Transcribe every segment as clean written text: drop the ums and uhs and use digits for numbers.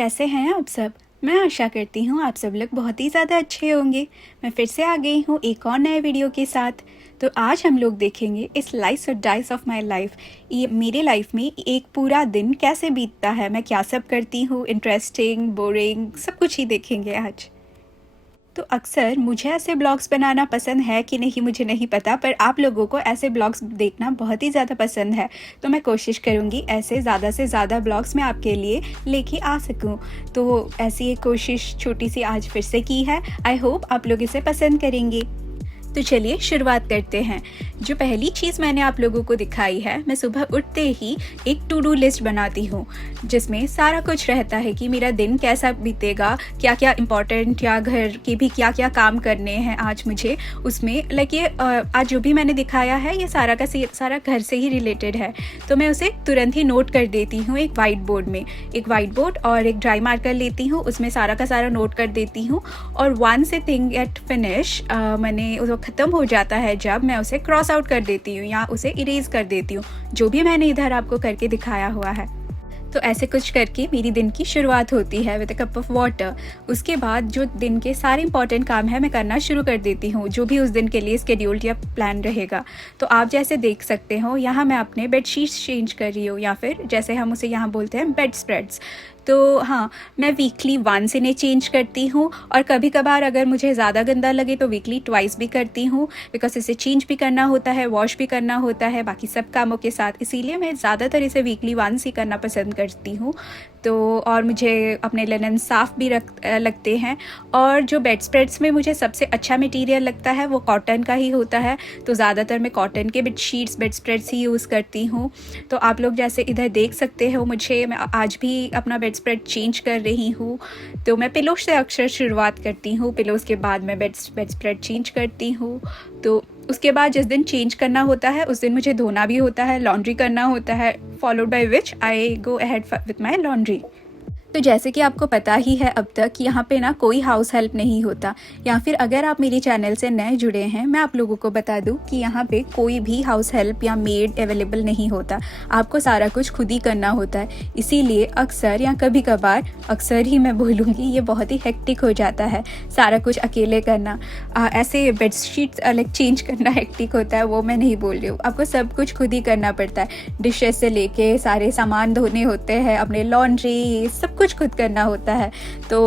कैसे हैं आप सब? मैं आशा करती हूँ आप सब लोग बहुत ही ज़्यादा अच्छे होंगे। मैं फिर से आ गई हूँ एक और नए वीडियो के साथ। तो आज हम लोग देखेंगे इस लाइफ और डाइस ऑफ माय लाइफ, ये मेरे लाइफ में एक पूरा दिन कैसे बीतता है, मैं क्या सब करती हूँ, इंटरेस्टिंग, बोरिंग, सब कुछ ही देखेंगे आज। तो अक्सर मुझे ऐसे ब्लॉग्स बनाना पसंद है कि नहीं मुझे नहीं पता, पर आप लोगों को ऐसे ब्लॉग्स देखना बहुत ही ज़्यादा पसंद है। तो मैं कोशिश करूँगी ऐसे ज़्यादा से ज़्यादा ब्लॉग्स मैं आपके लिए लेके आ सकूँ। तो ऐसी एक कोशिश छोटी सी आज फिर से की है। आई होप आप लोग इसे पसंद करेंगे। तो चलिए शुरुआत करते हैं। जो पहली चीज़ मैंने आप लोगों को दिखाई है, मैं सुबह उठते ही एक टू डू लिस्ट बनाती हूँ जिसमें सारा कुछ रहता है कि मेरा दिन कैसा बीतेगा, क्या क्या इम्पोर्टेंट या घर के भी क्या क्या काम करने हैं आज मुझे। उसमें लाइक ये आज जो भी मैंने दिखाया है ये सारा का सारा घर से ही रिलेटेड है। तो मैं उसे तुरंत ही नोट कर देती हूँ एक वाइट बोर्ड में। एक वाइट बोर्ड और एक ड्राई मार्कर लेती हूँ, उसमें सारा का सारा नोट कर देती हूँ। और once a thing get finish, मैंने उसको ख़त्म हो जाता है जब मैं उसे क्रॉस आउट कर देती हूँ या उसे इरेज कर देती हूँ, जो भी मैंने इधर आपको करके दिखाया हुआ है। तो ऐसे कुछ करके मेरी दिन की शुरुआत होती है with a cup of water. उसके बाद जो दिन के सारे इंपॉर्टेंट काम है मैं करना शुरू कर देती हूँ, जो भी उस दिन के लिए स्केड्यूल्ड या प्लान रहेगा। तो आप जैसे देख सकते हो यहाँ मैं अपने बेडशीट्स चेंज कर रही हूँ, या फिर जैसे हम उसे यहाँ बोलते हैं बेड स्प्रेड्स। तो हाँ, मैं वीकली वंस इन्हें चेंज करती हूँ, और कभी कभार अगर मुझे ज़्यादा गंदा लगे तो वीकली ट्वाइस भी करती हूँ, बिकॉज इसे चेंज भी करना होता है, वॉश भी करना होता है बाकी सब कामों के साथ। इसीलिए मैं ज़्यादातर इसे वीकली वंस ही करना पसंद करती हूँ। तो और मुझे अपने लिनन साफ़ भी लगते हैं। और जो बेड स्प्रेड्स में मुझे सबसे अच्छा मटेरियल लगता है वो कॉटन का ही होता है। तो ज़्यादातर मैं कॉटन के बेडशीट्स बेड स्प्रेड्स ही यूज़ करती हूँ। तो आप लोग जैसे इधर देख सकते हो, मैं आज भी अपना बेड स्प्रेड चेंज कर रही हूँ। तो मैं पिलो से अक्सर शुरुआत करती हूँ, पिलोज़ के बाद मैं बेड स्प्रेड चेंज करती हूँ। तो उसके बाद जिस दिन चेंज करना होता है उस दिन मुझे धोना भी होता है, लॉन्ड्री करना होता है, followed by which I go ahead with my laundry. तो जैसे कि आपको पता ही है अब तक कि यहाँ पे ना कोई हाउस हेल्प नहीं होता, या फिर अगर आप मेरे चैनल से नए जुड़े हैं मैं आप लोगों को बता दूँ कि यहाँ पे कोई भी हाउस हेल्प या मेड अवेलेबल नहीं होता। आपको सारा कुछ खुद ही करना होता है। इसीलिए अक्सर या कभी कभार, अक्सर ही मैं बोलूँगी, ये बहुत ही हेक्टिक हो जाता है सारा कुछ अकेले करना। ऐसे बेडशीट्स अलग चेंज करना हेक्टिक होता है वो मैं नहीं बोल रही हूँ। आपको सब कुछ खुद ही करना पड़ता है। डिशेस से लेके सारे सामान धोने होते हैं, अपने लॉन्ड्री सब कुछ खुद करना होता है। तो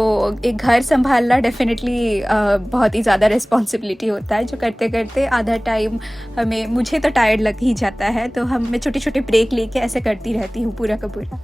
एक घर संभालना डेफिनेटली बहुत ही ज़्यादा रिस्पॉन्सिबिलिटी होता है, जो करते करते आधा टाइम मुझे तो टायर्ड लग ही जाता है। तो मैं छोटे छोटे ब्रेक लेके ऐसे करती रहती हूँ पूरा का पूरा।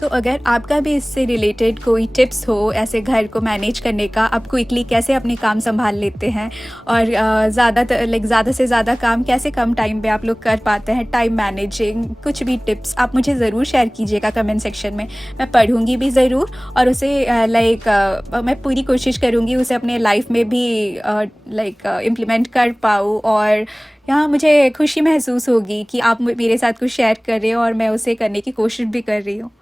तो अगर आपका भी इससे रिलेटेड कोई टिप्स हो ऐसे घर को मैनेज करने का, आप क्विकली कैसे अपने काम संभाल लेते हैं और ज़्यादा से ज़्यादा काम कैसे कम टाइम पे आप लोग कर पाते हैं, टाइम मैनेजिंग, कुछ भी टिप्स आप मुझे ज़रूर शेयर कीजिएगा कमेंट सेक्शन में। मैं पढ़ूँगी भी ज़रूर, और उसे मैं पूरी कोशिश करूँगी उसे अपने लाइफ में भी इम्प्लीमेंट कर पाऊँ। और यहाँ मुझे खुशी महसूस होगी कि आप मेरे साथ कुछ शेयर कर रहे हो और मैं उसे करने की कोशिश भी कर रही हूँ।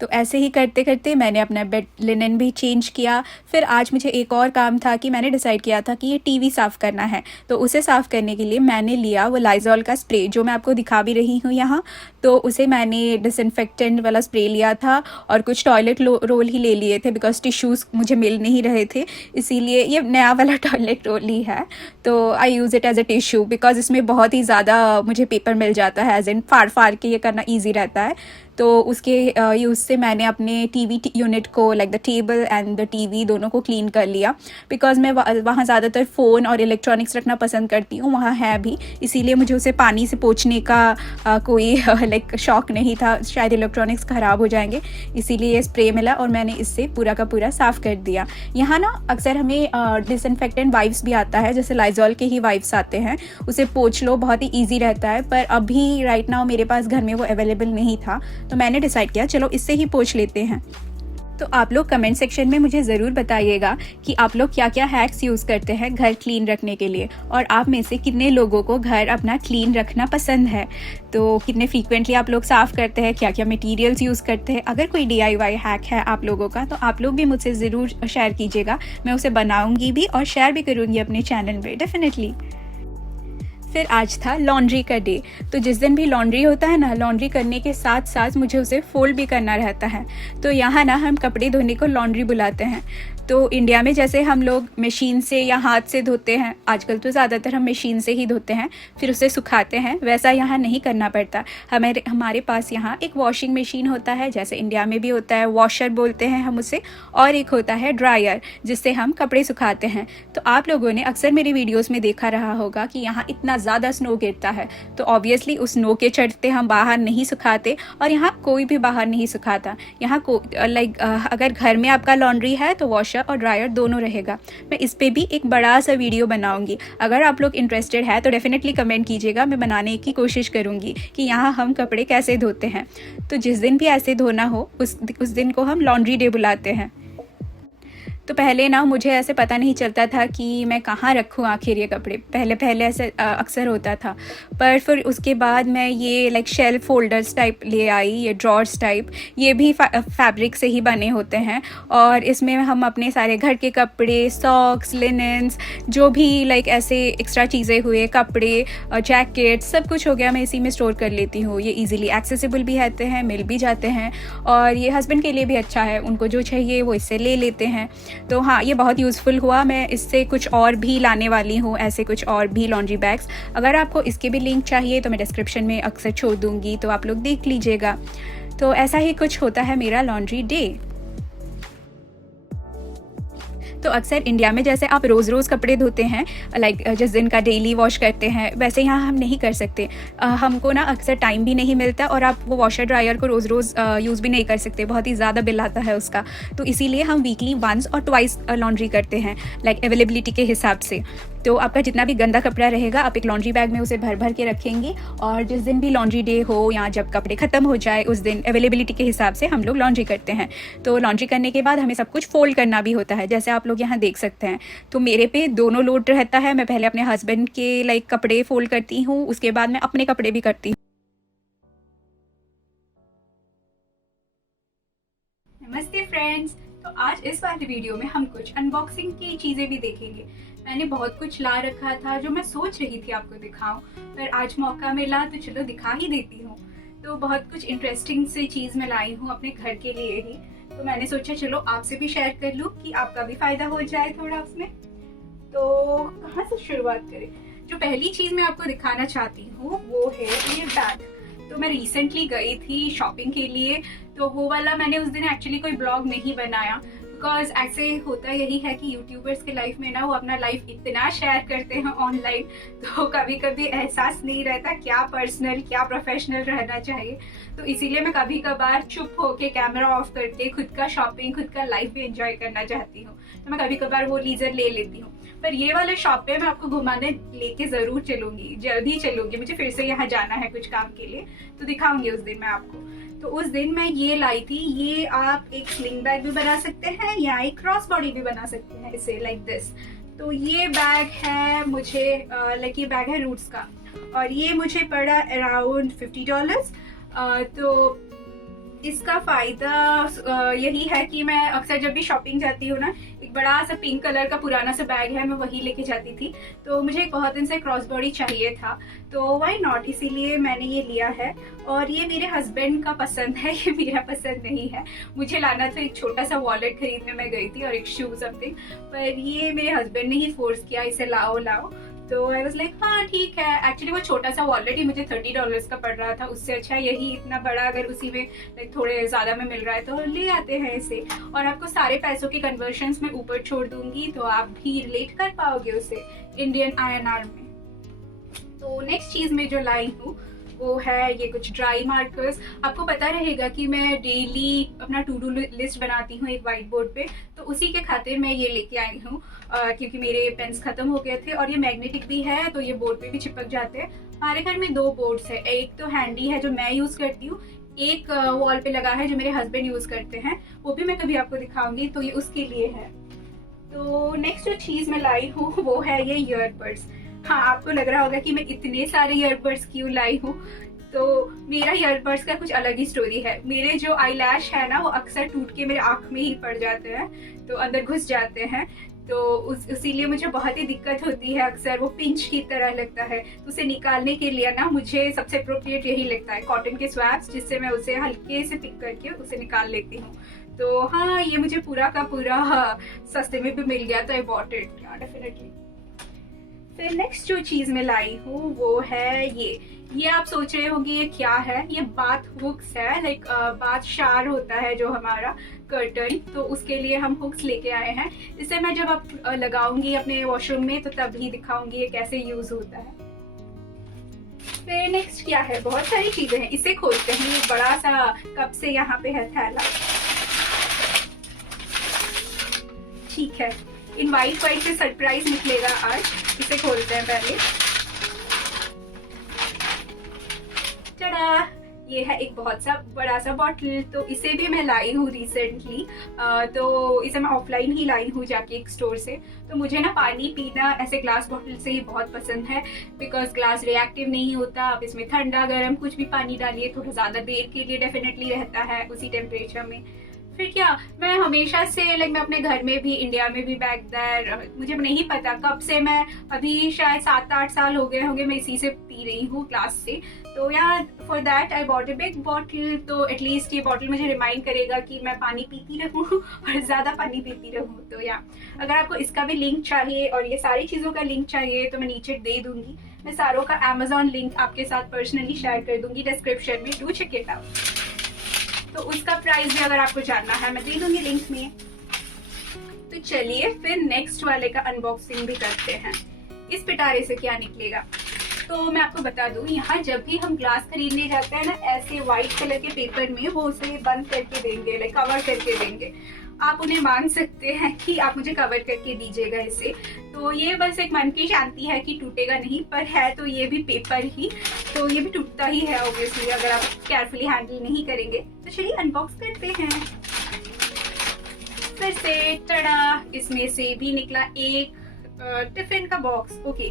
तो ऐसे ही करते करते मैंने अपना बेड लिनन भी चेंज किया। फिर आज मुझे एक और काम था कि मैंने डिसाइड किया था कि ये टीवी साफ़ करना है। तो उसे साफ़ करने के लिए मैंने लिया वो लाइजॉल का स्प्रे, जो मैं आपको दिखा भी रही हूँ यहाँ। तो उसे मैंने डिसइंफेक्टेंट वाला स्प्रे लिया था और कुछ टॉयलेट रोल ही ले लिए थे, बिकॉज टिश्यूज़ मुझे मिल नहीं रहे थे। इसीलिए ये नया वाला टॉयलेट रोल ही है। तो I use it as a tissue, because इसमें बहुत ही ज़्यादा मुझे पेपर मिल जाता है, एज इन फाड़ फाड़ के ये करना ईजी रहता है। तो उसके यूज़ से मैंने अपने टीवी यूनिट को, like the table and the TV, दोनों को क्लीन कर लिया। बिकॉज मैं वहाँ ज़्यादातर फ़ोन और इलेक्ट्रॉनिक्स रखना पसंद करती हूँ, वहाँ है भी, इसीलिए मुझे उसे पानी से पोंछने का कोई शौक़ नहीं था, शायद इलेक्ट्रॉनिक्स ख़राब हो जाएंगे। इसीलिए ये स्प्रे मिला और मैंने इससे पूरा का पूरा साफ़ कर दिया। यहाँ ना अक्सर हमें डिसइंफेक्टेंट वाइप्स भी आता है, जैसे लाइजॉल के ही वाइप्स आते हैं, उसे पोंछ लो, बहुत ही ईजी रहता है। पर अभी राइट नाउ मेरे पास घर में वो अवेलेबल नहीं था, तो मैंने डिसाइड किया चलो इससे ही पोंछ लेते हैं। तो आप लोग कमेंट सेक्शन में मुझे ज़रूर बताइएगा कि आप लोग क्या क्या हैक्स यूज़ करते हैं घर क्लीन रखने के लिए, और आप में से कितने लोगों को घर अपना क्लीन रखना पसंद है। तो कितने फ्रीक्वेंटली आप लोग साफ़ करते हैं, क्या क्या मटेरियल्स यूज़ करते हैं। अगर कोई DIY हैक है आप लोगों का तो आप लोग भी मुझसे ज़रूर शेयर कीजिएगा, मैं उसे बनाऊँगी भी और शेयर भी करूँगी अपने चैनल पर डेफिनेटली। फिर आज था लॉन्ड्री का डे। तो जिस दिन भी लॉन्ड्री होता है ना, लॉन्ड्री करने के साथ साथ मुझे उसे फोल्ड भी करना रहता है। तो यहाँ ना हम कपड़े धोने को लॉन्ड्री बुलाते हैं। तो इंडिया में जैसे हम लोग मशीन से या हाथ से धोते हैं, आजकल तो ज़्यादातर हम मशीन से ही धोते हैं, फिर उसे सुखाते हैं, वैसा यहाँ नहीं करना पड़ता। हमारे पास यहाँ एक वॉशिंग मशीन होता है, जैसे इंडिया में भी होता है, वॉशर बोलते हैं हम उसे, और एक होता है ड्रायर जिससे हम कपड़े सुखाते हैं। तो आप लोगों ने अक्सर मेरी वीडियोस में देखा रहा होगा कि यहाँ इतना ज़्यादा स्नो गिरता है, तो ऑब्वियसली उस स्नो के चलते हम बाहर नहीं सुखाते, और यहाँ कोई भी बाहर नहीं सुखाता। यहाँ अगर घर में आपका लॉन्ड्री है तो वॉशर और ड्रायर दोनों रहेगा। मैं इस पे भी एक बड़ा सा वीडियो बनाऊंगी। अगर आप लोग इंटरेस्टेड है तो डेफिनेटली कमेंट कीजिएगा, मैं बनाने की कोशिश करूंगी कि यहाँ हम कपड़े कैसे धोते हैं। तो जिस दिन भी ऐसे धोना हो उस दिन को हम लॉन्ड्री डे बुलाते हैं। तो पहले ना मुझे ऐसे पता नहीं चलता था कि मैं कहाँ रखूँ आखिर ये कपड़े, पहले ऐसे अक्सर होता था। पर फिर उसके बाद मैं ये शेल्फ होल्डर्स टाइप ले आई, ये ड्रॉर्स टाइप, ये भी फैब्रिक से ही बने होते हैं, और इसमें हम अपने सारे घर के कपड़े, सॉक्स, लिनेंस, जो भी ऐसे एक्स्ट्रा चीज़ें हुए, कपड़े, जैकेट, सब कुछ हो गया, मैं इसी में स्टोर कर लेती हूँ। ये ईजिली एक्सेसिबल भी रहते हैं, मिल भी जाते हैं, और ये हस्बैंड के लिए भी अच्छा है, उनको जो चाहिए वो इससे ले लेते हैं। तो हाँ, ये बहुत यूज़फुल हुआ। मैं इससे कुछ और भी लाने वाली हूँ, ऐसे कुछ और भी लॉन्ड्री बैग्स। अगर आपको इसके भी लिंक चाहिए तो मैं डिस्क्रिप्शन में अक्सर छोड़ दूँगी, तो आप लोग देख लीजिएगा। तो ऐसा ही कुछ होता है मेरा लॉन्ड्री डे। तो अक्सर इंडिया में जैसे आप रोज़ कपड़े धोते हैं, जिस दिन का डेली वॉश करते हैं, वैसे यहाँ हम नहीं कर सकते। हमको ना अक्सर टाइम भी नहीं मिलता, और आप वो वॉशर ड्रायर को रोज़ यूज़ भी नहीं कर सकते, बहुत ही ज़्यादा बिल आता है उसका। तो इसीलिए हम वीकली वंस और ट्वाइस लॉन्ड्री करते हैं, अवेलेबिलिटी के हिसाब से। तो आपका जितना भी गंदा कपड़ा रहेगा आप एक लॉन्ड्री बैग में उसे भर के रखेंगे, और जिस दिन भी लॉन्ड्री डे हो या जब कपड़े ख़त्म हो जाए उस दिन अवेलेबिलिटी के हिसाब से हम लोग लॉन्ड्री करते हैं। तो लॉन्ड्री करने के बाद हमें सब कुछ फोल्ड करना भी होता है, जैसे आप लोग यहाँ देख सकते हैं। तो मेरे पे दोनों लोड रहता है, मैं पहले अपने हस्बैंड के कपड़े फोल्ड करती हूँ, उसके बाद मैं अपने कपड़े भी करती हूँ। नमस्ते फ्रेंड्स। तो आज इस वाली वीडियो में हम कुछ अनबॉक्सिंग की चीज़ें भी देखेंगे। मैंने बहुत कुछ ला रखा था जो मैं सोच रही थी आपको दिखाऊं, पर आज मौका मिला तो चलो दिखा ही देती हूँ। तो बहुत कुछ इंटरेस्टिंग सी चीज़ मैं लाई हूँ अपने घर के लिए ही, तो मैंने सोचा चलो आपसे भी शेयर कर लूँ कि आपका भी फायदा हो जाए थोड़ा उसमें। तो कहाँ से शुरुआत करें? जो पहली चीज़ मैं आपको दिखाना चाहती हूँ वो है ये बैग। तो मैं रिसेंटली गई थी शॉपिंग के लिए, तो वो वाला मैंने उस दिन एक्चुअली कोई ब्लॉग नहीं बनाया, बिकॉज ऐसे होता यही है कि यूट्यूबर्स के लाइफ में ना वो अपना लाइफ इतना शेयर करते हैं ऑनलाइन, तो कभी कभी एहसास नहीं रहता क्या पर्सनल क्या प्रोफेशनल रहना चाहिए। तो इसीलिए मैं कभी कभार चुप होके कैमरा ऑफ करके खुद का शॉपिंग, खुद का लाइफ भी एंजॉय करना चाहती हूँ, तो मैं कभी कभार वो लीजर ले लेती हूँ। पर ये वाले शॉप पे मैं आपको घुमाने लेके जरूर चलूंगी, जल्दी चलूंगी, मुझे फिर से यहाँ जाना है कुछ काम के लिए, तो दिखाऊंगी उस दिन मैं आपको। तो उस दिन मैं ये लाई थी, ये आप एक स्लिंग बैग भी बना सकते हैं या एक क्रॉस बॉडी भी बना सकते हैं इसे, लाइक दिस। तो ये बैग है मुझे ये बैग है रूट्स का, और ये मुझे पड़ा अराउंड $50। तो इसका फ़ायदा यही है कि मैं अक्सर जब भी शॉपिंग जाती हूँ ना, एक बड़ा सा पिंक कलर का पुराना सा बैग है, मैं वही लेके जाती थी। तो मुझे एक बहुत दिन से क्रॉस बॉडी चाहिए था, तो व्हाई नॉट, इसीलिए मैंने ये लिया है। और ये मेरे हस्बैंड का पसंद है, ये मेरा पसंद नहीं है। मुझे लाना था एक छोटा सा वॉलेट खरीदने मैं गई थी और एक शू समथिंग, पर ये मेरे हस्बैंड ने ही फोर्स किया इसे लाओ लाओ। तो आई वाज लाइक हाँ ठीक है। एक्चुअली वो छोटा सा वॉलेट ही मुझे $30 का पड़ रहा था, उससे अच्छा यही इतना बड़ा अगर उसी में थोड़े ज़्यादा में मिल रहा है तो ले आते हैं इसे। और आपको सारे पैसों के कन्वर्शंस में ऊपर छोड़ दूंगी, तो आप भी रिलेट कर पाओगे उसे इंडियन INR में। तो नेक्स्ट चीज़ में जो लाई हूँ वो है ये कुछ ड्राई मार्कर्स। आपको पता रहेगा कि मैं डेली अपना टू डू लिस्ट बनाती हूँ एक व्हाइट बोर्ड पे, तो उसी के खातिर मैं ये लेके आई हूँ, क्योंकि मेरे पेन्स खत्म हो गए थे, और ये मैग्नेटिक भी है तो ये बोर्ड पे भी चिपक जाते हैं। हमारे घर में 2 बोर्ड्स है, एक तो हैंडी है जो मैं यूज़ करती हूँ, एक वॉल पे लगा है जो मेरे हस्बैंड यूज़ करते हैं, वो भी मैं कभी आपको दिखाऊंगी, तो ये उसके लिए है। तो नेक्स्ट जो चीज़ मैं लाई हूँ वो है ये ईयरबड्स। हाँ, आपको लग रहा होगा कि मैं इतने सारे ईयरबड्स क्यों लाई हूँ, तो मेरा ईयरबड्स का कुछ अलग ही स्टोरी है। मेरे जो आई लैश है ना वो अक्सर टूट के मेरे आँख में ही पड़ जाते हैं, तो अंदर घुस जाते हैं। तो इसीलिए मुझे बहुत ही दिक्कत होती है, अक्सर वो पिंच की तरह लगता है। तो उसे निकालने के लिए ना मुझे सबसे अप्रोप्रिएट यही लगता है, कॉटन के स्वैप्स, जिससे मैं उसे हल्के से पिक करके उसे निकाल लेती हूँ। तो हाँ, ये मुझे पूरा का पूरा सस्ते में भी मिल गया, तो आई बॉट इट डेफिनेटली। फिर नेक्स्ट जो चीज मैं लाई हूँ वो है ये आप सोच रहे होंगे ये क्या है। ये बाथ हुक्स है, लाइक बाथ शावर होता है जो हमारा कर्टन, तो उसके लिए हम हुक्स लेके आए हैं। इसे मैं जब आप लगाऊंगी अपने वॉशरूम में तो तभी दिखाऊंगी ये कैसे यूज होता है। फिर नेक्स्ट क्या है, बहुत सारी चीजें हैं। इसे खोलते हैं, ये बड़ा सा कप से यहाँ पे है थैला, ठीक है। इन वाइट से सरप्राइज निकलेगा आज। इसे खोलते हैं पहले। टड़ा, ये है एक बहुत सा बड़ा सा बॉटल। तो इसे भी मैं लाई हूँ रिसेंटली। तो इसे मैं ऑफलाइन ही लाई हूँ जाके एक स्टोर से। तो मुझे ना पानी पीना ऐसे ग्लास बॉटल से ही बहुत पसंद है, बिकॉज ग्लास रिएक्टिव नहीं होता। आप इसमें ठंडा गर्म कुछ भी पानी डालिए, थोड़ा ज्यादा देर के लिए डेफिनेटली रहता है उसी टेम्परेचर में। फिर क्या, मैं हमेशा से मैं अपने घर में भी, इंडिया में भी बैक देयर, मुझे नहीं पता कब से, मैं अभी शायद 7-8 साल हो गए होंगे मैं इसी से पी रही हूँ ग्लास से। तो यार for that I bought a big bottle. तो एटलीस्ट ये बॉटल मुझे रिमाइंड करेगा कि मैं पानी पीती रहूँ और ज्यादा पानी पीती रहूँ। तो या अगर आपको इसका भी लिंक चाहिए और ये सारी चीजों का लिंक चाहिए तो मैं नीचे दे दूंगी। मैं सारों का Amazon लिंक आपके साथ पर्सनली शेयर कर दूंगी डिस्क्रिप्शन में, डू चेक इट आउट। तो उसका प्राइस भी अगर आपको जानना है मैं दे दूंगी लिंक में। तो चलिए फिर नेक्स्ट वाले का अनबॉक्सिंग भी करते हैं। इस पिटारे से क्या निकलेगा, तो मैं आपको बता दूं, यहाँ जब भी हम ग्लास खरीदने जाते हैं ना, ऐसे व्हाइट कलर के पेपर में वो उसे बंद करके देंगे, लाइक कवर करके देंगे। आप उन्हें मांग सकते हैं कि आप मुझे कवर करके दीजिएगा इसे। तो ये बस एक मन की शांति है कि टूटेगा नहीं, पर है तो ये भी पेपर ही, तो ये भी टूटता ही है ऑब्वियसली अगर आप केयरफुली हैंडल नहीं करेंगे। तो चलिए अनबॉक्स करते हैं। फिर से टड़ा, इसमें से भी निकला एक टिफिन का बॉक्स। ओके,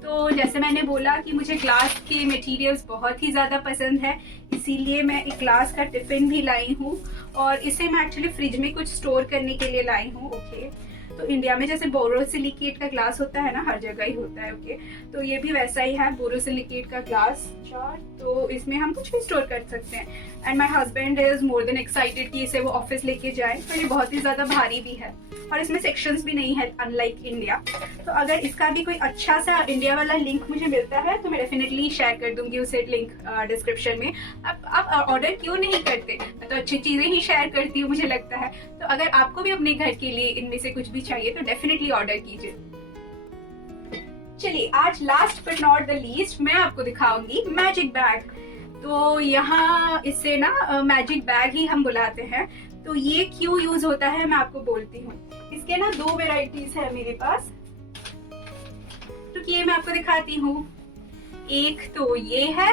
तो जैसे मैंने बोला कि मुझे ग्लास के मटेरियल्स बहुत ही ज़्यादा पसंद है, इसीलिए मैं एक ग्लास का टिफिन भी लाई हूँ। और इसे मैं एक्चुअली फ्रिज में कुछ स्टोर करने के लिए लाई हूँ। ओके, तो इंडिया में जैसे बोरोसिलिकेट का ग्लास होता है ना, हर जगह ही होता है। ओके, तो ये भी वैसा ही है, बोरोसिलिकेट का ग्लास जार। तो इसमें हम कुछ भी स्टोर कर सकते हैं। And my husband is more than excited कि इसे वो ऑफिस लेके जाए, पर ये बहुत ही ज़्यादा भारी भी है और इसमें सेक्शंस भी नहीं है अनलाइक इंडिया। तो अगर इसका भी कोई अच्छा सा इंडिया वाला लिंक मुझे मिलता है तो मैं डेफिनेटली शेयर कर दूंगी उसे लिंक डिस्क्रिप्शन में। आप ऑर्डर क्यों नहीं करते, मैं तो अच्छी चीजें ही शेयर करती हूँ मुझे लगता है। तो अगर आपको भी अपने घर के लिए इनमें से कुछ भी चाहिए तो डेफिनेटली ऑर्डर कीजिए। चलिए आज last but not the least मैं आपको दिखाऊंगी मैजिक बैग। तो यहाँ इसे ना मैजिक बैग ही हम बुलाते हैं। तो ये क्यों यूज होता है मैं आपको बोलती हूँ। इसके ना 2 वेराइटीज है मेरे पास, तो ये मैं आपको दिखाती हूँ। एक तो ये है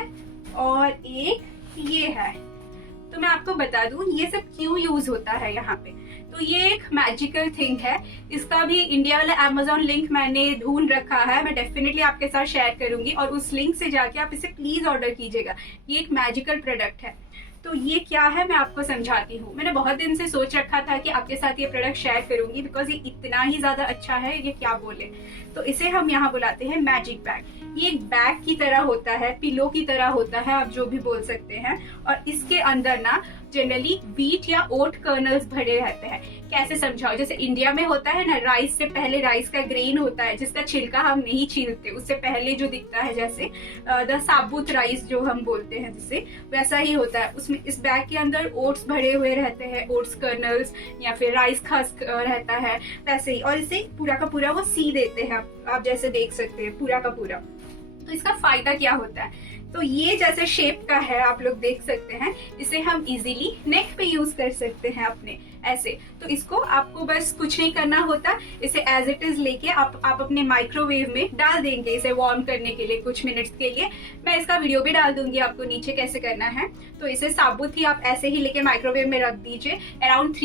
और एक ये है। तो मैं आपको बता दूं ये सब क्यों यूज होता है यहाँ पे। तो ये एक मैजिकल थिंग है। इसका भी इंडिया वाला Amazon लिंक मैंने ढूंढ रखा है, मैं डेफिनेटली आपके साथ शेयर करूंगी और उस लिंक से जाके आप इसे प्लीज ऑर्डर कीजिएगा। ये एक मैजिकल प्रोडक्ट है। तो ये क्या है मैं आपको समझाती हूँ। मैंने बहुत दिन से सोच रखा था कि आपके साथ ये प्रोडक्ट शेयर करूंगी, बिकॉज ये इतना ही ज्यादा अच्छा है, ये क्या बोले। तो इसे हम यहाँ बुलाते हैं मैजिक बैग। ये एक बैग की तरह होता है, पिलो की तरह होता है, आप जो भी बोल सकते हैं। और इसके अंदर ना जनरली व्हीट या ओट कर्नल्स भरे रहते हैं। कैसे समझाओ, जैसे इंडिया में होता है ना, राइस से पहले राइस का ग्रेन होता है जिसका छिलका हम नहीं छीलते, उससे पहले जो दिखता है जैसे द साबुत राइस जो हम बोलते हैं, जिससे वैसा ही होता है। उसमें इस बैग के अंदर ओट्स भरे हुए रहते हैं, ओट्स कर्नल्स या फिर राइस खस्क रहता है वैसे ही। और इसे पूरा का पूरा वो सी देते हैं, आप जैसे देख सकते हैं पूरा का पूरा। तो इसका फायदा क्या होता है, तो ये जैसे शेप का है आप लोग देख सकते हैं, इसे हम इजीली नेक पे यूज कर सकते हैं अपने ऐसे। तो इसको आपको बस कुछ नहीं करना होता, इसे एज इट इज लेके आप अपने माइक्रोवेव में डाल देंगे इसे वार्म करने के लिए कुछ मिनट्स के लिए। मैं इसका वीडियो भी डाल दूंगी आपको नीचे कैसे करना है। तो इसे साबुत ही आप ऐसे ही लेके माइक्रोवेव में रख दीजिए अराउंड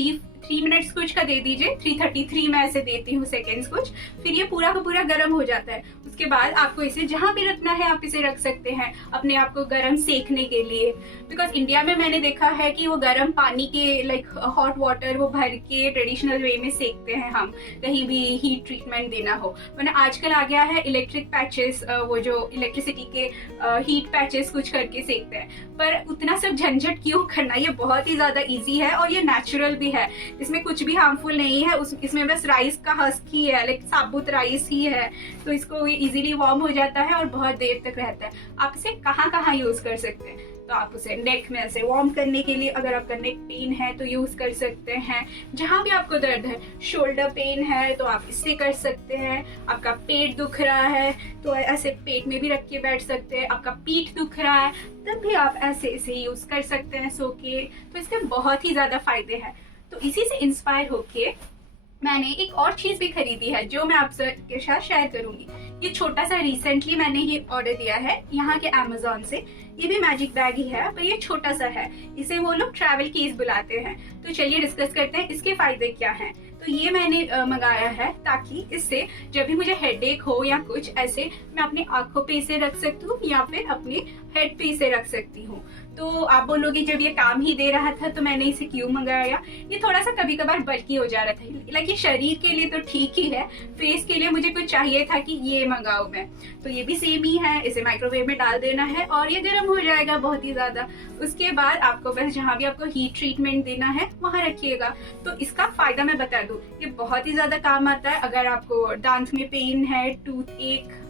3 मिनट्स कुछ का दे दीजिए, 333 में ऐसे देती हूँ सेकेंड्स कुछ। फिर ये पूरा का पूरा गर्म हो जाता है। उसके बाद आपको इसे जहां भी रखना है आप इसे रख सकते हैं अपने आप को गर्म सेकने के लिए। बिकॉज इंडिया में मैंने देखा है कि वो गर्म पानी के लाइक हॉट वाटर वो भर के ट्रेडिशनल वे में सेकते हैं हम, कहीं भी हीट ट्रीटमेंट देना हो। वरना आजकल आ गया है इलेक्ट्रिक पैचेस, वो जो इलेक्ट्रिसिटी के हीट पैचेस कुछ करके सेकते हैं। पर उतना सब झंझट क्यों करना, ये बहुत ही ज्यादा इजी है और ये नेचुरल भी है। इसमें कुछ भी हार्मफुल नहीं है, इसमें बस राइस का हस्क ही है, लाइक साबुत राइस ही है। तो इसको ये इजीली वार्म हो जाता है और बहुत देर तक रहता है। आप इसे कहाँ कहाँ यूज कर सकते हैं, तो आप उसे नेक में ऐसे वार्म करने के लिए, अगर आपका नेक पेन है तो यूज कर सकते हैं। जहां भी आपको दर्द है, शोल्डर पेन है तो आप इससे कर सकते हैं। आपका पेट दुख रहा है तो ऐसे पेट में भी रख के बैठ सकते हैं। आपका पीठ दुख रहा है तब भी आप ऐसे इसे यूज कर सकते हैं सो के। तो इसके बहुत ही ज्यादा फायदे हैं। तो इसी से इंस्पायर होके मैंने एक और चीज भी खरीदी है जो मैं आप सबके साथ शेयर करूंगी। ये छोटा सा रिसेंटली मैंने ये ऑर्डर दिया है यहाँ के अमेजोन से। ये भी मैजिक बैग ही है पर ये छोटा सा है, इसे वो लोग ट्रैवल केस बुलाते हैं। तो चलिए डिस्कस करते हैं इसके फायदे क्या हैं। तो ये मैंने मंगाया है ताकि इससे जब भी मुझे हेडेक हो या कुछ ऐसे, मैं अपनी आंखों पे इसे रख सकती हूँ या फिर अपने हेड पे इसे रख सकती हूँ। तो आप बोलोगे जब ये काम ही दे रहा था तो मैंने इसे क्यों मंगाया। ये थोड़ा सा कभी कभार बल्कि हो जा रहा था, लाइक ये शरीर के लिए तो ठीक ही है, फेस के लिए मुझे कुछ चाहिए था कि ये मंगाऊं मैं। तो ये भी सेम ही है, इसे माइक्रोवेव में डाल देना है और ये गर्म हो जाएगा बहुत ही ज्यादा। उसके बाद आपको बस जहां भी आपको हीट ट्रीटमेंट देना है वहां रखिएगा। तो इसका फायदा मैं बता दूं, ये बहुत ही ज्यादा काम आता है अगर आपको दांत में पेन है, टूथ एक,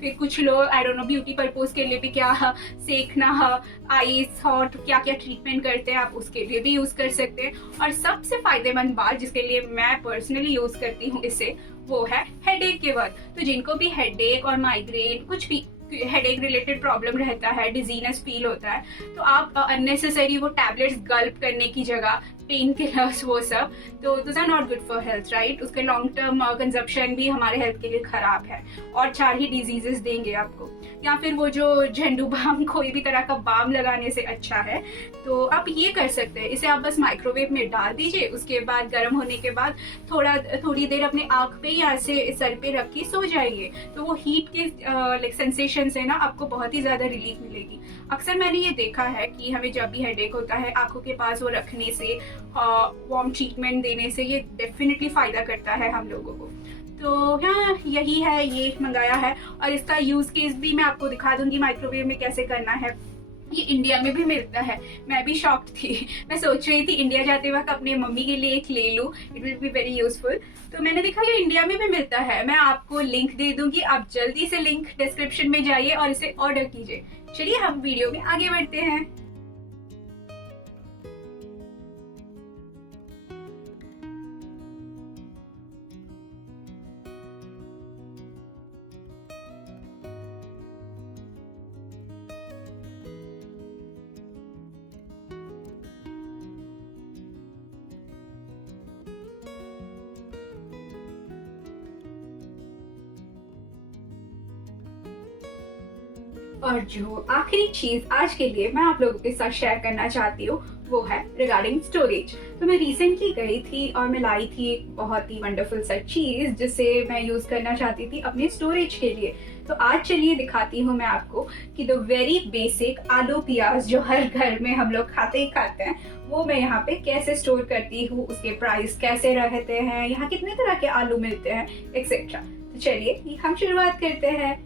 फिर कुछ लोग I don't know beauty purpose के लिए भी क्या सेकना, आईज हॉट क्या क्या ट्रीटमेंट करते हैं आप उसके लिए भी यूज कर सकते हैं। और सबसे फायदेमंद बात जिसके लिए मैं पर्सनली यूज करती हूँ इसे, वो है हेडेक के वक्त। तो जिनको भी हेडेक और माइग्रेन कुछ भी हेडेक रिलेटेड प्रॉब्लम रहता है, डिजीनेस फील होता है, तो आप अननेसेसरी वो टैबलेट्स गल्प करने की जगह, पेन किलर्स वो सब, तो those are not good for health, right. उसके लॉन्ग टर्म कंजप्शन भी हमारे हेल्थ के लिए खराब है और 4 ही डिजीजेस देंगे आपको। या फिर वो जो झंडू बाम, कोई भी तरह का बाम लगाने से अच्छा है। तो आप ये कर सकते हैं, इसे आप बस माइक्रोवेव में डाल दीजिए। उसके बाद गर्म होने के बाद थोड़ी देर अपने आंख पे या ऐसे सर पे रख के सो जाइए। तो वो हीट के लाइक सेंसेशन से ना आपको बहुत ही ज्यादा रिलीफ मिलेगी। अक्सर मैंने ये देखा है कि हमें जब भी हेडेक होता है, आंखों के पास वो रखने से, वार्म ट्रीटमेंट देने से, ये डेफिनेटली फायदा करता है हम लोगों को। तो हाँ, यही है, ये मंगाया है। और इसका यूज केस भी मैं आपको दिखा दूंगी माइक्रोवेव में कैसे करना है। ये इंडिया में भी मिलता है, मैं भी शॉक्ड थी। मैं सोच रही थी इंडिया जाते वक्त अपने मम्मी के लिए एक ले लूं, it will be very useful. तो मैंने देखा ये इंडिया में भी मिलता है। मैं आपको लिंक दे दूंगी, आप जल्दी से लिंक डिस्क्रिप्शन में जाइए और इसे ऑर्डर कीजिए। चलिए हम वीडियो में आगे बढ़ते हैं। और जो आखिरी चीज आज के लिए मैं आप लोगों के साथ शेयर करना चाहती हूँ वो है रिगार्डिंग स्टोरेज। तो मैं रिसेंटली गई थी और मैं लाई थी एक बहुत ही वंडरफुल सा चीज जिसे मैं यूज करना चाहती थी अपने स्टोरेज के लिए। तो आज चलिए दिखाती हूँ मैं आपको कि द वेरी बेसिक आलू प्याज जो हर घर में हम लोग खाते ही खाते हैं, वो मैं यहाँ पे कैसे स्टोर करती हूँ, उसके प्राइस कैसे रहते हैं, यहाँ कितने तरह के आलू मिलते हैं, एक्सेट्रा। तो चलिए हम शुरुआत करते हैं।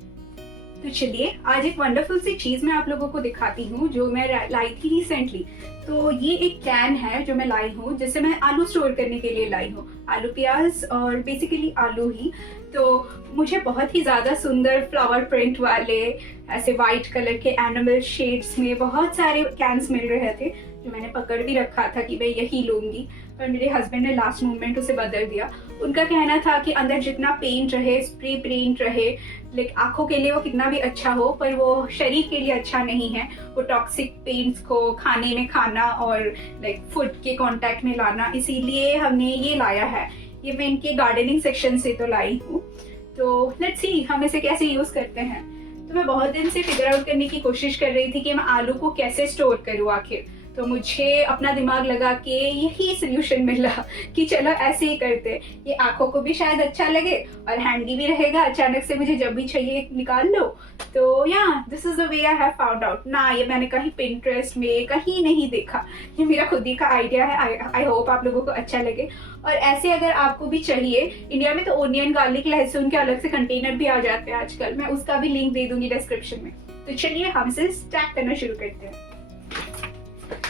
तो चलिए आज एक वंडरफुल सी चीज मैं आप लोगों को दिखाती हूँ जो मैं लाई थी रिसेंटली। तो ये एक कैन है जो मैं लाई हूँ, जिसे मैं आलू स्टोर करने के लिए लाई हूँ, आलू प्याज और बेसिकली आलू ही। तो मुझे बहुत ही ज्यादा सुंदर फ्लावर प्रिंट वाले ऐसे व्हाइट कलर के एनिमल शेड्स में बहुत सारे कैन्स मिल रहे थे जो मैंने पकड़ भी रखा था कि मैं यही लूंगी, पर मेरे हस्बैंड ने लास्ट मोमेंट उसे बदल दिया। उनका कहना था कि अंदर जितना पेंट रहे, स्प्रे पेंट रहे, लाइक आंखों के लिए वो कितना भी अच्छा हो पर वो शरीर के लिए अच्छा नहीं है। वो टॉक्सिक पेंट्स को खाने में खाना और लाइक फूड के कांटेक्ट में लाना, इसीलिए हमने ये लाया है। ये मैं इनके गार्डनिंग सेक्शन से तो लाई हूँ। तो लेट्स सी हम इसे कैसे यूज करते हैं। तो मैं बहुत दिन से फिगर आउट करने की कोशिश कर रही थी कि मैं आलू को कैसे स्टोर करूँ आखिर। तो मुझे अपना दिमाग लगा के यही सोल्यूशन मिला कि चलो ऐसे ही करते, ये आंखों को भी शायद अच्छा लगे और हैंडी भी रहेगा, अचानक से मुझे जब भी चाहिए निकाल लो। तो या this is the way I have found out ना, ये मैंने कहीं पिंटरेस्ट में कहीं नहीं देखा, ये मेरा खुद ही का आइडिया है। आई होप आप लोगों को अच्छा लगे। और ऐसे अगर आपको भी चाहिए, इंडिया में तो ओनियन गार्लिक लहसुन के अलग से कंटेनर भी आ जाते हैं आजकल, मैं उसका भी लिंक दे दूंगी डिस्क्रिप्शन में। तो चलिए हम इसे स्टैक करना शुरू करते हैं।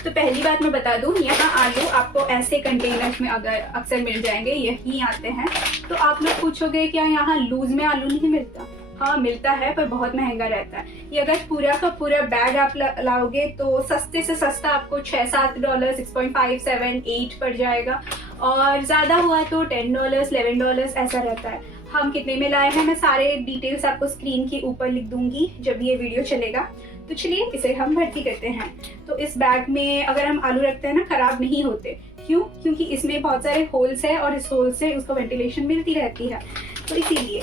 तो पहली बात मैं बता दूं, यहाँ आलू आपको ऐसे कंटेनर्स में अगर अक्सर मिल जाएंगे, यही आते हैं। तो आप लोग पूछोगे क्या यहाँ लूज में आलू नहीं मिलता? हाँ मिलता है, पर बहुत महंगा रहता है। ये अगर पूरा का पूरा बैग आप लाओगे तो सस्ते से सस्ता आपको $6-7, $6.5, $7, $8 पड़ जाएगा, और ज्यादा हुआ तो $10, $11 ऐसा रहता है। हम कितने में लाए हैं, मैं सारे डिटेल्स आपको स्क्रीन के ऊपर लिख दूंगी जब ये वीडियो चलेगा। तो चलिए इसे हम भर्ती करते हैं। तो इस बैग में अगर हम आलू रखते हैं ना, खराब नहीं होते। क्यों? क्योंकि इसमें बहुत सारे होल्स है और इस होल से उसको वेंटिलेशन मिलती रहती है, तो इसीलिए।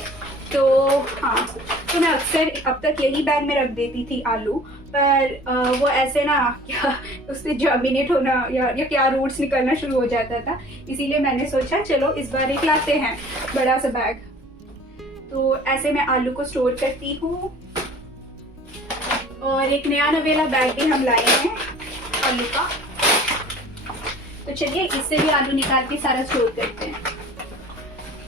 तो हाँ, तो मैं अक्सर अब तक यही बैग में रख देती थी आलू, पर वो ऐसे ना क्या उससे जर्मिनेट होना या क्या रूट्स निकलना शुरू हो जाता था, इसीलिए मैंने सोचा चलो इस बार एक लाते हैं बड़ा सा बैग। तो ऐसे मैं आलू को स्टोर करती हूँ। और एक नया नवेला बैग भी हम लाए हैं आलू का। तो चलिए इससे भी आलू निकाल के सारा स्टोर करते हैं।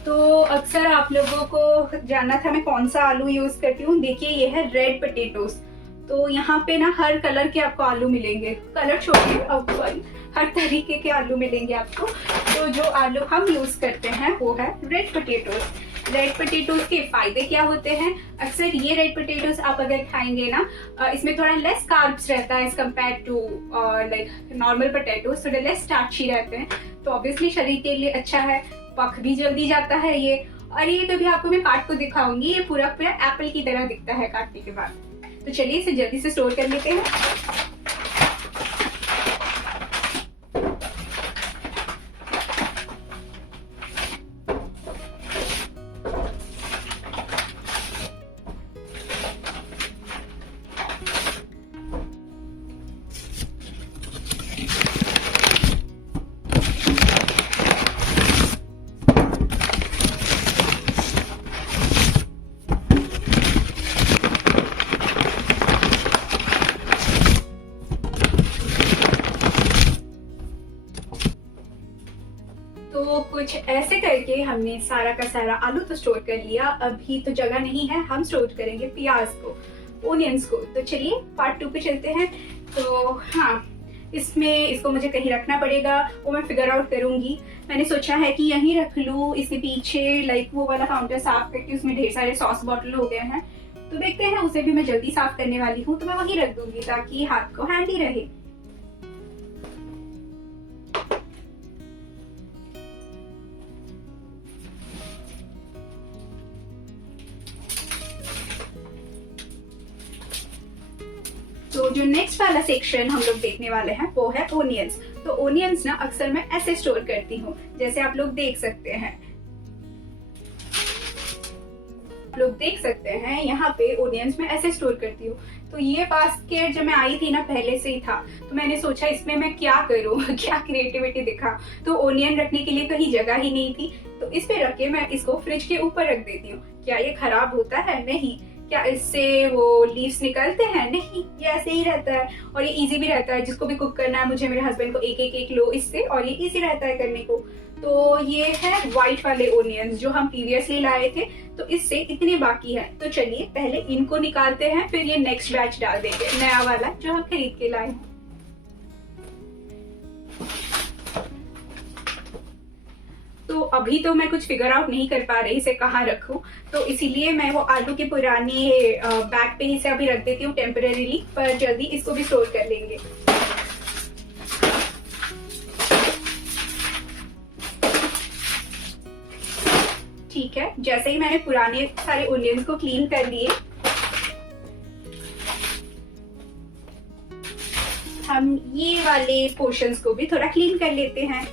तो अक्सर आप लोगों को जानना था मैं कौन सा आलू यूज करती हूँ। देखिए ये है रेड पोटैटोस। तो यहाँ पे ना हर कलर के आपको आलू मिलेंगे, कलर छोड़िए अब हर तरीके के आलू मिलेंगे आपको। तो जो आलू हम यूज करते हैं वो है रेड पोटैटोस। रेड पोटैटोस के फायदे क्या होते हैं? अक्सर ये रेड पोटैटोस आप अगर खाएंगे ना, इसमें थोड़ा लेस कार्ब्स रहता है as compare to like normal potatoes, थोड़े लेस स्टार्ची रहते हैं। तो ऑब्वियसली शरीर के लिए अच्छा है, पक भी जल्दी जाता है ये। और ये तो भी आपको मैं काट को दिखाऊंगी, ये पूरा पूरा एप्पल की तरह दिखता है काटने के बाद। तो चलिए इसे जल्दी से स्टोर कर लेते हैं। तो कुछ ऐसे करके हमने सारा का सारा आलू तो स्टोर कर लिया। अभी तो जगह नहीं है, हम स्टोर करेंगे प्याज को, ओनियंस को। तो चलिए पार्ट 2 पे चलते हैं। तो हाँ, इसमें इसको मुझे कहीं रखना पड़ेगा, वो मैं फिगर आउट करूंगी। मैंने सोचा है कि यहीं रख लूँ, इसके पीछे लाइक वो वाला काउंटर साफ करके उसमें ढेर सारे सॉस बॉटल हो गए हैं, तो देखते हैं, उसे भी मैं जल्दी साफ करने वाली हूँ, तो मैं वहीं रख दूंगी ताकि हाथ को हैंडी रहे। तो जो नेक्स्ट वाला सेक्शन हम लोग देखने वाले हैं वो है ओनियंस। तो ओनियंस ना अक्सर मैं ऐसे स्टोर करती हूँ, जैसे आप लोग देख सकते हैं। आप लोग देख सकते हैं यहाँ पे ओनियंस में ऐसे स्टोर करती हूँ। तो ये बास्केट जब मैं आई थी ना पहले से ही था, तो मैंने सोचा इसमें मैं क्या करूँ क्या क्रिएटिविटी दिखा। तो ओनियन रखने के लिए कहीं जगह ही नहीं थी, तो इस पे रख के मैं इसको फ्रिज के ऊपर रख देती हूँ। क्या ये खराब होता है? नहीं। क्या इससे वो लीव्स निकलते हैं? नहीं, ये ऐसे ही रहता है। और ये इजी भी रहता है, जिसको भी कुक करना है, मुझे मेरे हस्बैंड को एक लो इससे, और ये इजी रहता है करने को। तो ये है व्हाइट वाले ओनियंस जो हम प्रीवियसली लाए थे, तो इससे इतने बाकी है। तो चलिए पहले इनको निकालते हैं, फिर ये नेक्स्ट बैच डाल देंगे, नया वाला जो हम खरीद के लाए हैं। तो अभी तो मैं कुछ फिगर आउट नहीं कर पा रही इसे कहाँ रखूं, तो इसीलिए मैं वो आलू के पुराने बैग पे ही से अभी रख देती हूँ टेम्परेरीली, पर जल्दी इसको भी स्टोर कर लेंगे। ठीक है, जैसे ही मैंने पुराने सारे ओनियंस को क्लीन कर लिए, हम ये वाले पोर्शंस को भी थोड़ा क्लीन कर लेते हैं।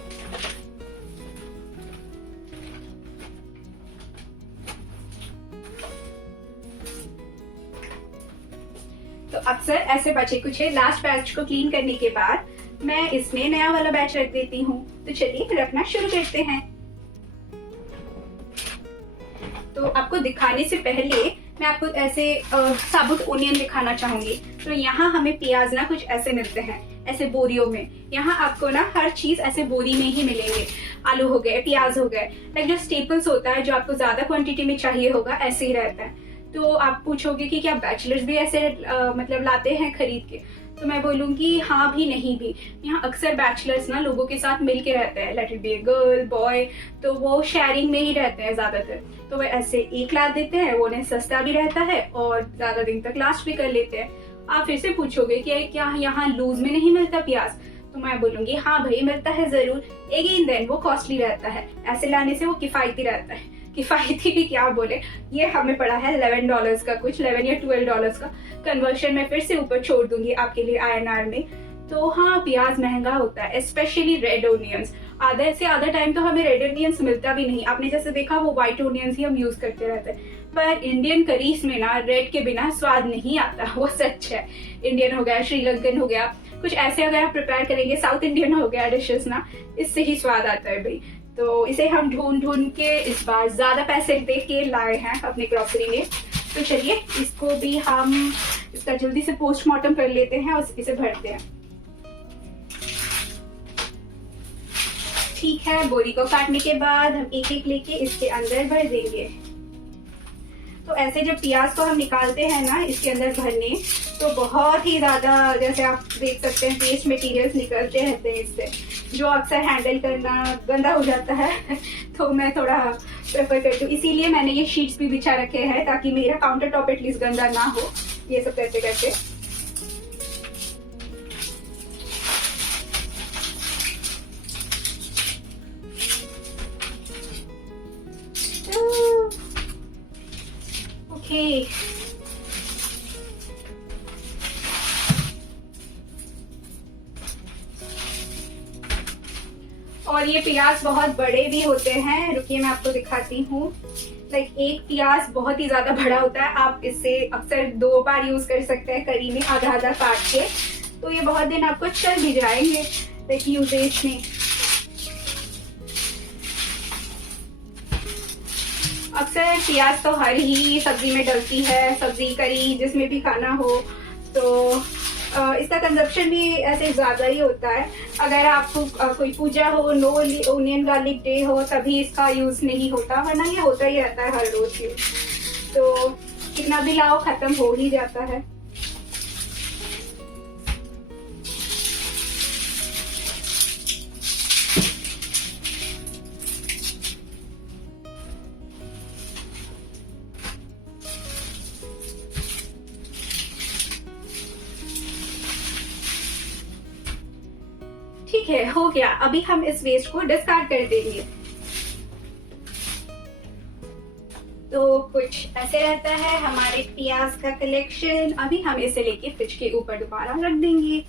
तो अक्सर ऐसे बचे कुछ लास्ट बैच को क्लीन करने के बाद मैं इसमें नया वाला बैच रख देती हूँ। तो चलिए रखना शुरू करते हैं। तो आपको दिखाने से पहले मैं आपको ऐसे साबुत ओनियन दिखाना चाहूंगी। तो यहाँ हमें प्याज ना कुछ ऐसे मिलते हैं, ऐसे बोरियों में। यहाँ आपको ना हर चीज ऐसे बोरी में ही मिलेंगे। आलू हो गए, प्याज हो गए, लाइक जो स्टेपल्स होता है, जो आपको ज्यादा क्वांटिटी में चाहिए होगा, ऐसे ही रहता है। तो आप पूछोगे कि क्या बैचलर्स भी ऐसे मतलब लाते हैं खरीद के? तो मैं बोलूंगी हाँ भी नहीं भी। यहाँ अक्सर बैचलर्स ना लोगों के साथ मिल के रहते हैं, let it be girl boy, तो वो शेयरिंग में ही रहते हैं ज्यादातर। तो वो ऐसे एक ला देते हैं, वो उन्हें सस्ता भी रहता है और ज्यादा दिन तक लास्ट भी कर लेते हैं। आप फिर से पूछोगे कि क्या यहाँ लूज में नहीं मिलता प्याज? तो मैं बोलूंगी हाँ भाई मिलता है जरूर। अगेन देन वो कॉस्टली रहता है, ऐसे लाने से वो किफायती रहता है। किफायती भी क्या बोले, ये हमें पड़ा है $11 का, कुछ 11 या $12 का। कन्वर्शन में फिर से ऊपर छोड़ दूंगी आपके लिए INR में। तो हाँ, प्याज महंगा होता है, स्पेशली रेड ओनियंस। आधे से आधा टाइम तो हमें रेड ओनियंस मिलता भी नहीं। आपने जैसे देखा वो व्हाइट ओनियंस ही हम यूज करते रहते हैं। पर इंडियन करीज में ना रेड के बिना स्वाद नहीं आता, वो सच है। इंडियन हो गया, श्रीलंकन हो गया, कुछ ऐसे अगर आप प्रिपेयर करेंगे, साउथ इंडियन हो गया डिशेस ना, इससे ही स्वाद आता है भाई। तो इसे हम ढूंढ ढूंढ के इस बार ज्यादा पैसे दे के लाए हैं अपनी ग्रोसरी में। तो चलिए इसको भी हम इसका जल्दी से पोस्टमार्टम कर लेते हैं और इसे भरते हैं। ठीक है, बोरी को काटने के बाद हम एक एक लेके इसके अंदर भर देंगे। तो ऐसे जब प्याज को हम निकालते हैं ना इसके अंदर भरने, तो बहुत ही ज्यादा, जैसे आप देख सकते हैं, वेस्ट मटेरियल्स निकलते रहते हैं इससे, जो अक्सर हैंडल करना गंदा हो जाता है। तो मैं थोड़ा प्रेफर करती हूँ, इसीलिए मैंने ये शीट्स भी बिछा रखे हैं ताकि मेरा काउंटर टॉप एटलीस्ट गंदा ना हो ये सब करते करते। ओके, और ये प्याज बहुत बड़े भी होते हैं। रुकिए मैं आपको दिखाती हूँ। लाइक एक प्याज बहुत ही ज्यादा बड़ा होता है। आप इससे अक्सर 2 बार यूज कर सकते हैं करी में, आधा आधा काट के। तो ये बहुत दिन आपको चल भी जाएंगे लाइक यूजेज में। अक्सर प्याज तो हर ही सब्जी में डलती है, सब्जी करी जिसमें भी खाना हो। तो इसका कंजप्शन भी ऐसे ज्यादा ही होता है। अगर आपको कोई पूजा हो, नो ओनियन गार्लिक डे हो, तभी इसका यूज नहीं होता, वरना ये होता ही रहता है हर रोज यूज। तो कितना भी लाओ खत्म हो ही जाता है। ठीक है, हो गया। अभी हम इस वेस्ट को डिस्कार्ड कर देंगे। तो कुछ ऐसे रहता है हमारे प्याज का कलेक्शन। अभी हम इसे लेके फ्रिज के ऊपर दोबारा रख देंगे।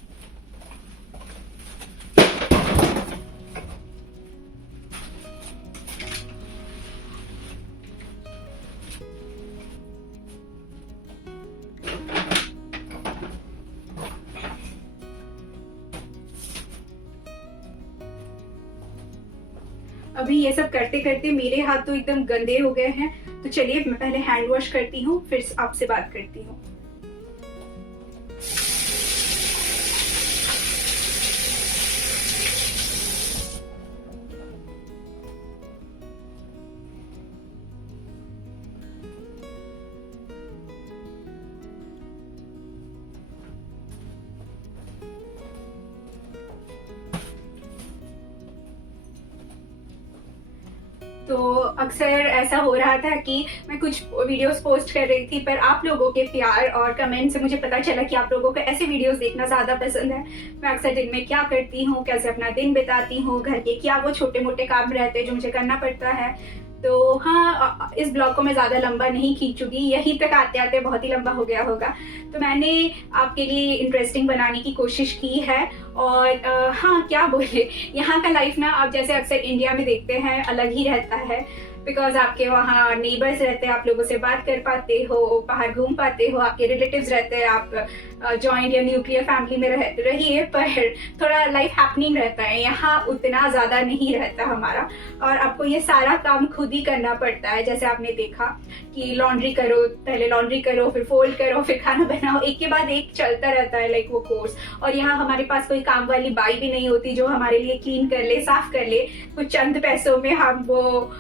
अभी ये सब करते करते मेरे हाथ तो एकदम गंदे हो गए हैं। तो चलिए मैं पहले हैंड वॉश करती हूँ, फिर आपसे बात करती हूँ। तो अक्सर ऐसा हो रहा था कि मैं कुछ वीडियोस पोस्ट कर रही थी, पर आप लोगों के प्यार और कमेंट से मुझे पता चला कि आप लोगों को ऐसे वीडियोस देखना ज्यादा पसंद है। मैं अक्सर दिन में क्या करती हूँ, कैसे अपना दिन बिताती हूँ, घर के क्या वो छोटे मोटे काम रहते हैं जो मुझे करना पड़ता है। तो हाँ, इस ब्लॉग को मैं ज्यादा लंबा नहीं खींचूंगी, यहीं तक आते आते बहुत ही लंबा हो गया होगा। तो मैंने आपके लिए इंटरेस्टिंग बनाने की कोशिश की है। और हाँ, क्या बोले, यहाँ का लाइफ ना आप जैसे अक्सर इंडिया में देखते हैं अलग ही रहता है। बिकॉज आपके वहाँ नेबर्स रहते हैं, आप लोगों से बात कर पाते हो, बाहर घूम पाते हो, आपके रिलेटिव्स रहते हैं, आप जॉइंट या न्यूक्लियर फैमिली में रहिए, पर थोड़ा लाइफ हैपनिंग रहता है। यहाँ उतना ज़्यादा नहीं रहता हमारा, और आपको ये सारा काम खुद ही करना पड़ता है। जैसे आपने देखा कि लॉन्ड्री करो, पहले लॉन्ड्री करो, फिर फोल्ड करो, फिर खाना बनाओ, एक के बाद एक चलता रहता है लाइक वो कोर्स। और यहाँ हमारे पास कोई काम वाली बाई भी नहीं होती जो हमारे लिए क्लीन कर ले, साफ कर ले, कुछ चंद पैसों में हम वो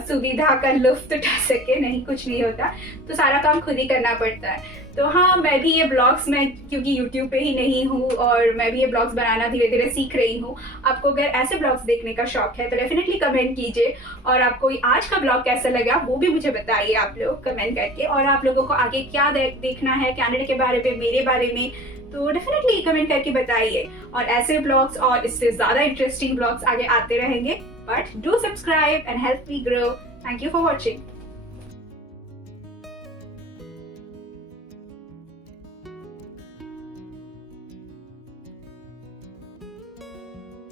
सुविधा का लुफ्त उठा सके, नहीं, कुछ नहीं होता। तो सारा काम खुद ही करना पड़ता है। तो हाँ, मैं भी ये ब्लॉग्स में, क्योंकि यूट्यूब पे ही नहीं हूँ, और मैं भी ये ब्लॉग्स बनाना धीरे धीरे सीख रही हूँ। आपको अगर ऐसे ब्लॉग्स देखने का शौक है तो डेफिनेटली कमेंट कीजिए, और आपको आज का ब्लॉग कैसा लगा वो भी मुझे बताइए आप लोग कमेंट करके। और आप लोगों को आगे क्या देखना है कनाडा के बारे में, मेरे बारे में, तो डेफिनेटली कमेंट करके बताइए। और ऐसे ब्लॉग्स और इससे ज्यादा इंटरेस्टिंग ब्लॉग्स आगे आते रहेंगे। But do subscribe and help me grow. Thank you for watching.